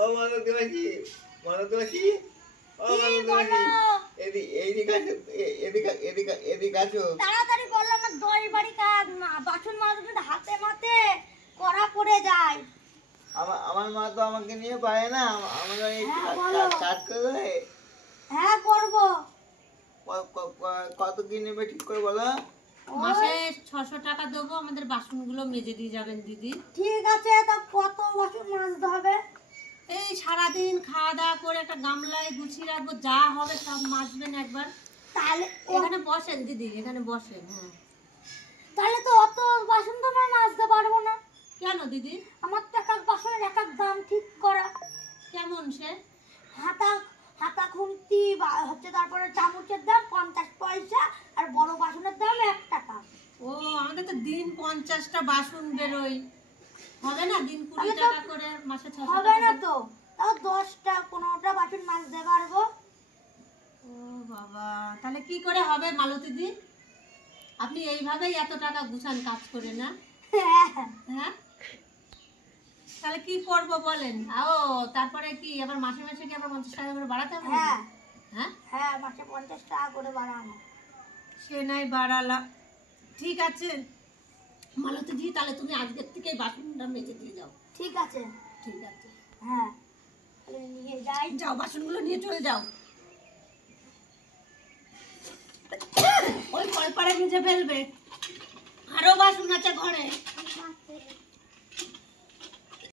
ও মালতী মাসি, মালতী মাসি, ও মালতী মাসি, এদিকে আসো, এদিকে আসো। তাড়াতাড়ি বললো, আমার দই বাড়ি কাজ, বাসন মাজতে হাতে মাতে কড়া পড়ে যায়। আমার মা তো আমাকে নিয়ে পারে না, আমার কাজ করবে। হ্যাঁ করবো। কত কি নেবে ঠিক করে বলো? মাসে 600 টাকা দেবো, আমাদের বাসনগুলো মেজে দিয়ে যাবেন দিদি। ঠিক আছে, তা কত বাসন মাজতে হবে? এই সারাদিন খাওয়া দাওয়া করে একটা গামলায় গুছিয়ে রাখবো, যা হবে সব মাজবেন একবার। তাহলে এখানে বসেন দিদি, এখানে বসেন। হ্যাঁ, তাহলে তো অত বাসন তো আমি মাজতে পারবো না। কেন দিদি? আমার তো এক এক বাসনের এক এক দাম ঠিক করা। কেমন সে? হাতা হাতা খুন্তি হচ্ছে, তারপরে চামচের দাম 50 পয়সা, আর বড় বাসনের দাম 1 টাকা। ও, আমাদের তো দিন 50টা বাসন বেরোয়, হবে না? দিন 20 তাহলে তো টাকা করে, মাসে 600 হবে টাকা না দেবো। তো, তাও 10টা 15টা বাসন মাজতে পারবো। ও বাবা, তাহলে কি করে হবে মালতী দি? আপনি এইভাবেই এত টাকা গুছান কাজ করে না? হ্যাঁ, তাহলে কি করব বলেন? ও, তারপরে কি আবার মাসে মাসে কি আবার 50 টাকা করে বাড়াতে হবে? হ্যাঁ হ্যাঁ, হ্যাঁ, মাসে 50 টাকা করে বাড়ানো। সে নাই বাড়ালা, ঠিক আছে মালতী দি, তাহলে তুমি আজকের থেকে বাসনটা মেজে দিয়ে যাও। ঠিক আছে। ঠিক আছে, হ্যাঁ, তাহলে নিয়ে যাই। যাও, বাসনগুলো নিয়ে চলে যাও। ওই কলপাড়ে মেজে ফেলবে, আরো বাসন আছে ঘরে।